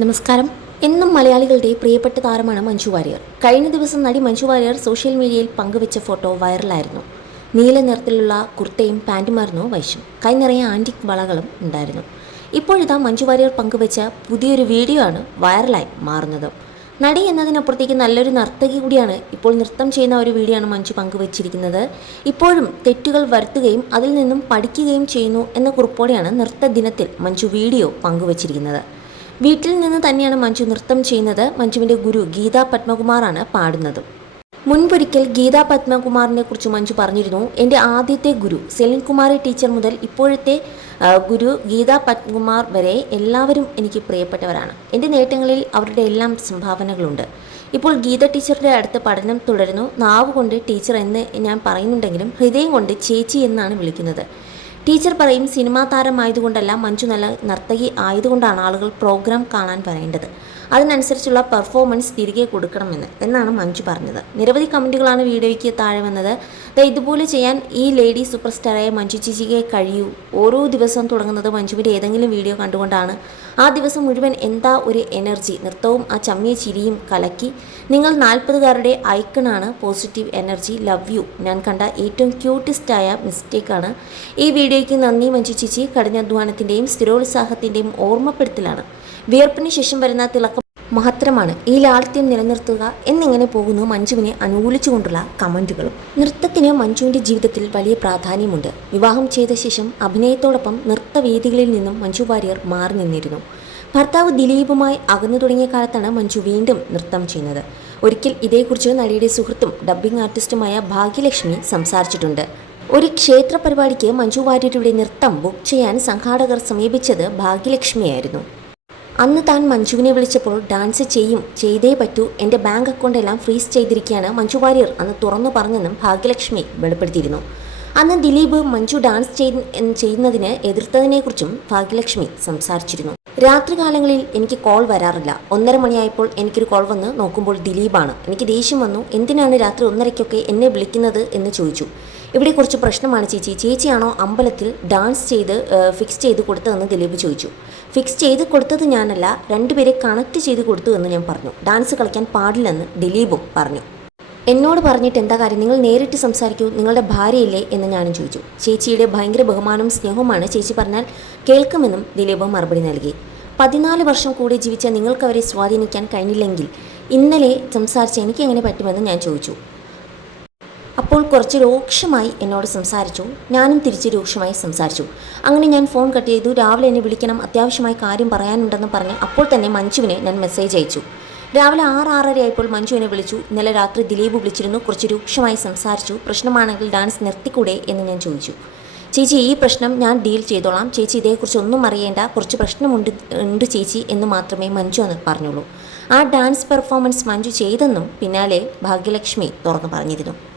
നമസ്കാരം. എന്നും മലയാളികളുടെ പ്രിയപ്പെട്ട താരമാണ് മഞ്ജു വാര്യർ. കഴിഞ്ഞ ദിവസം നടി മഞ്ജു വാര്യർ സോഷ്യൽ മീഡിയയിൽ പങ്കുവച്ച ഫോട്ടോ വൈറലായിരുന്നു. നീല നിറത്തിലുള്ള കുർത്തയും പാന്റുമായിരുന്നു വൈശം കൈ നിറയെ ആന്റിക് വളകളും ഉണ്ടായിരുന്നു. ഇപ്പോഴിതാ മഞ്ജു വാര്യർ പങ്കുവച്ച പുതിയൊരു വീഡിയോ ആണ് വൈറലായി മാറുന്നത്. നടി എന്നതിനപ്പുറത്തേക്ക് നല്ലൊരു നർത്തകി കൂടിയാണ് ഇപ്പോൾ നൃത്തം ചെയ്യുന്ന ഒരു വീഡിയോ ആണ് മഞ്ജു പങ്കുവച്ചിരിക്കുന്നത്. ഇപ്പോഴും തെറ്റുകൾ വരുത്തുകയും അതിൽ നിന്നും പഠിക്കുകയും ചെയ്യുന്നു എന്ന കുറിപ്പോടെയാണ് നൃത്ത ദിനത്തിൽ മഞ്ജു വീഡിയോ പങ്കുവച്ചിരിക്കുന്നത്. വീട്ടിൽ നിന്ന് തന്നെയാണ് മഞ്ജു നൃത്തം ചെയ്യുന്നത്. മഞ്ജുവിന്റെ ഗുരു ഗീത പത്മകുമാറാണ് പാടുന്നത്. മുൻപൊരിക്കൽ ഗീത പത്മകുമാറിനെ കുറിച്ച് മഞ്ജു പറഞ്ഞിരുന്നു. എന്റെ ആദ്യത്തെ ഗുരു സെലിൻ കുമാരി ടീച്ചർ മുതൽ ഇപ്പോഴത്തെ ഗുരു ഗീത പത്മകുമാർ വരെ എല്ലാവരും എനിക്ക് പ്രിയപ്പെട്ടവരാണ്. എന്റെ നേട്ടങ്ങളിൽ അവരുടെ എല്ലാം സംഭാവനകളുണ്ട്. ഇപ്പോൾ ഗീത ടീച്ചറുടെ അടുത്ത് പഠനം തുടരുന്നു. നാവ് കൊണ്ട് ടീച്ചർ എന്ന് ഞാൻ പറയുന്നുണ്ടെങ്കിലും ഹൃദയം കൊണ്ട് ചേച്ചി എന്നാണ് വിളിക്കുന്നത്. ടീച്ചർ പറയും സിനിമാ താരമായതുകൊണ്ടല്ല മഞ്ജു നല്ല നർത്തകി ആയതുകൊണ്ടാണ് ആളുകൾ പ്രോഗ്രാം കാണാൻ പറയേണ്ടത് അതിനനുസരിച്ചുള്ള പെർഫോമൻസ് തിരികെ കൊടുക്കണമെന്ന് എന്നാണ് മഞ്ജു പറഞ്ഞത്. നിരവധി കമന്റുകളാണ് വീഡിയോയ്ക്ക് താഴെ വന്നത്. ഇതുപോലെ ചെയ്യാൻ ഈ ലേഡി സൂപ്പർ സ്റ്റാറായ മഞ്ജു ചേച്ചിക്ക് കഴിയൂ. ഓരോ ദിവസവും തുടങ്ങുന്നത് മഞ്ജുവിന്റെ ഏതെങ്കിലും വീഡിയോ കണ്ടുകൊണ്ടാണ്. ആ ദിവസം മുഴുവൻ എന്താ ഒരു എനർജി നൃത്തവും ആ ചമ്മിയ ചിരിയും കലക്കി. നിങ്ങൾ നാൽപ്പതുകാരുടെ ഐക്കണാണ് പോസിറ്റീവ് എനർജി ലവ് യു ഞാൻ കണ്ട ഏറ്റവും ക്യൂട്ടസ്റ്റായ മിസ്റ്റേക്കാണ് ഈ വീഡിയോയ്ക്ക് നന്ദി മഞ്ജു ചേച്ചി. കഠിനാധ്വാനത്തിന്റെയും സ്ഥിരോത്സാഹത്തിന്റെയും ഓർമ്മപ്പെടുത്തലാണ്. വിയർപ്പിന് ശേഷം വരുന്ന തിളക്കം മഹത്തരമാണ് ഈ ലാളിത്യം നിലനിർത്തുക എന്നിങ്ങനെ പോകുന്നു മഞ്ജുവിനെ അനുകൂലിച്ചുകൊണ്ടുള്ള കമന്റുകളും നൃത്തത്തിന് മഞ്ജുവിന്റെ ജീവിതത്തിൽ വലിയ പ്രാധാന്യമുണ്ട്. വിവാഹം ചെയ്ത ശേഷം അഭിനയത്തോടൊപ്പം നൃത്തവേദികളിൽ നിന്നും മഞ്ജു വാര്യർ മാറി നിന്നിരുന്നു. ഭർത്താവ് ദിലീപുമായി അകന്നു തുടങ്ങിയ കാലത്താണ് മഞ്ജു വീണ്ടും നൃത്തം ചെയ്യുന്നത്. ഒരിക്കൽ ഇതേക്കുറിച്ച് നടിയുടെ സുഹൃത്തും ഡബ്ബിംഗ് ആർട്ടിസ്റ്റുമായ ഭാഗ്യലക്ഷ്മി സംസാരിച്ചിട്ടുണ്ട്. ഒരു ക്ഷേത്ര പരിപാടിക്ക് മഞ്ജു വാര്യരുടെ നൃത്തം ബുക്ക് ചെയ്യാൻ സംഘാടകർ സമീപിച്ചത് ഭാഗ്യലക്ഷ്മിയായിരുന്നു. അന്ന് താൻ മഞ്ജുവിനെ വിളിച്ചപ്പോൾ ഡാൻസ് ചെയ്യും ചെയ്തേ പറ്റൂ എന്റെ ബാങ്ക് അക്കൗണ്ട് എല്ലാം ഫ്രീസ് ചെയ്തിരിക്കുകയാണ് മഞ്ജു വാര്യർ അന്ന് തുറന്നു പറഞ്ഞെന്നും ഭാഗ്യലക്ഷ്മി വെളിപ്പെടുത്തിയിരുന്നു. അന്ന് ദിലീപ് മഞ്ജു ഡാൻസ് ചെയ്യുന്നതിന് എതിർത്തതിനെക്കുറിച്ചും ഭാഗ്യലക്ഷ്മി സംസാരിച്ചിരുന്നു. രാത്രികാലങ്ങളിൽ എനിക്ക് കോൾ വരാറില്ല. ഒന്നര മണിയായപ്പോൾ എനിക്കൊരു കോൾ വന്ന് നോക്കുമ്പോൾ ദിലീപാണ്. എനിക്ക് ദേഷ്യം വന്നു എന്തിനാണ് രാത്രി ഒന്നരയ്ക്കൊക്കെ എന്നെ വിളിക്കുന്നത് എന്ന് ചോദിച്ചു. ഇവിടെ കുറച്ച് പ്രശ്നമാണ് ചേച്ചി. ചേച്ചിയാണോ അമ്പലത്തിൽ ഡാൻസ് ചെയ്ത് ഫിക്സ് ചെയ്ത് കൊടുത്തതെന്ന് ദിലീപ് ചോദിച്ചു. ഫിക്സ് ചെയ്ത് കൊടുത്തത് ഞാനല്ല രണ്ടുപേരെ കണക്ട് ചെയ്ത് കൊടുത്തു എന്ന് ഞാൻ പറഞ്ഞു. ഡാൻസ് കളിക്കാൻ പാടില്ലെന്ന് ദിലീപും പറഞ്ഞു. എന്നോട് പറഞ്ഞിട്ട് എന്താ കാര്യം? നിങ്ങൾ നേരിട്ട് സംസാരിക്കൂ നിങ്ങളുടെ ഭാര്യയില്ലേ എന്ന് ഞാനും ചോദിച്ചു. ചേച്ചിയുടെ ഭയങ്കര ബഹുമാനവും സ്നേഹവുമാണ് ചേച്ചി പറഞ്ഞാൽ കേൾക്കുമെന്നും ദിലീപ് മറുപടി നൽകി. പതിനാല് വർഷം കൂടി ജീവിച്ച നിങ്ങൾക്ക് അവരെ സ്വാധീനിക്കാൻ കഴിഞ്ഞില്ലെങ്കിൽ ഇന്നലെ സംസാരിച്ച് എനിക്ക് എങ്ങനെ പറ്റുമെന്ന് ഞാൻ ചോദിച്ചു. അപ്പോൾ കുറച്ച് രൂക്ഷമായി എന്നോട് സംസാരിച്ചു. ഞാനും തിരിച്ച് രൂക്ഷമായി സംസാരിച്ചു. അങ്ങനെ ഞാൻ ഫോൺ കട്ട് ചെയ്തു. രാവിലെ എന്നെ വിളിക്കണം അത്യാവശ്യമായി കാര്യം പറയാനുണ്ടെന്ന് പറഞ്ഞ് അപ്പോൾ തന്നെ മഞ്ജുവിനെ ഞാൻ മെസ്സേജ് അയച്ചു. രാവിലെ ആറ് ആറര ആയപ്പോൾ മഞ്ജു എന്നെ വിളിച്ചു. ഇന്നലെ രാത്രി ദിലീപ് വിളിച്ചിരുന്നു. കുറച്ച് രൂക്ഷമായി സംസാരിച്ചു. പ്രശ്നമാണെങ്കിൽ ഡാൻസ് നിർത്തിക്കൂടെ എന്ന് ഞാൻ ചോദിച്ചു. ചേച്ചി ഈ പ്രശ്നം ഞാൻ ഡീൽ ചെയ്തോളാം. ചേച്ചി ഇതേക്കുറിച്ച് ഒന്നും അറിയേണ്ട. കുറച്ച് പ്രശ്നമുണ്ട് ഉണ്ട് ചേച്ചി എന്ന് മാത്രമേ മഞ്ജു എന്ന് പറഞ്ഞുള്ളൂ. ആ ഡാൻസ് പെർഫോമൻസ് മഞ്ജു ചെയ്തെന്നും പിന്നാലെ ഭാഗ്യലക്ഷ്മി തുറന്നു പറഞ്ഞിരുന്നു.